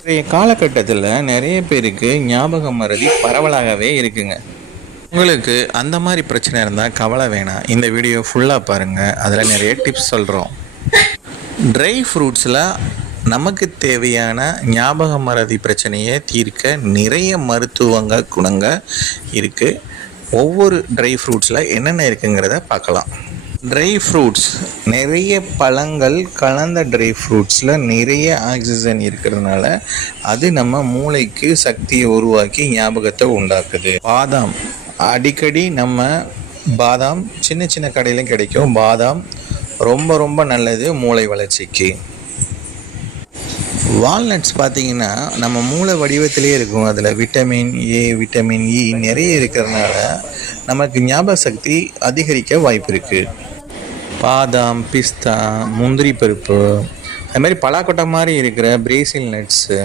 இன்றைய காலகட்டத்தில் நிறைய பேருக்கு ஞாபக மறதி பரவலாகவே இருக்குங்க. உங்களுக்கு அந்த மாதிரி பிரச்சனை இருந்தால் கவலை வேணாம், இந்த வீடியோ ஃபுல்லாக பாருங்கள். அதில் நிறைய டிப்ஸ் சொல்கிறோம். ட்ரை ஃப்ரூட்ஸில் நமக்கு தேவையான ஞாபக மறதி பிரச்சனையை தீர்க்க நிறைய மருத்துவ குணங்கள் இருக்குது. ஒவ்வொரு ட்ரை ஃப்ரூட்ஸில் என்னென்ன இருக்குங்கிறத பார்க்கலாம். ட்ரை ஃப்ரூட்ஸ், நிறைய பழங்கள் கலந்த ட்ரை ஃப்ரூட்ஸில் நிறைய ஆக்சிஜன் இருக்கிறதுனால அது நம்ம மூளைக்கு சக்தியை உருவாக்கி ஞாபகத்தை உண்டாக்குது. பாதாம், அடிக்கடி நம்ம பாதாம் சின்ன சின்ன கடையிலும் கிடைக்கும். பாதாம் ரொம்ப ரொம்ப நல்லது மூளை வளர்ச்சிக்கு. வால்நட்ஸ் பார்த்திங்கன்னா நம்ம மூளை வடிவத்திலே இருக்கும். அதில் விட்டமின் ஏ, விட்டமின் இ நிறைய இருக்கிறதுனால நமக்கு ஞாபக சக்தி அதிகரிக்க வாய்ப்பு இருக்குது. பாதாம், பிஸ்தா, முந்திரி பருப்பு, அது மாதிரி பலாக்கொட்டை மாதிரி இருக்கிற பிரேசில் நட்ஸு,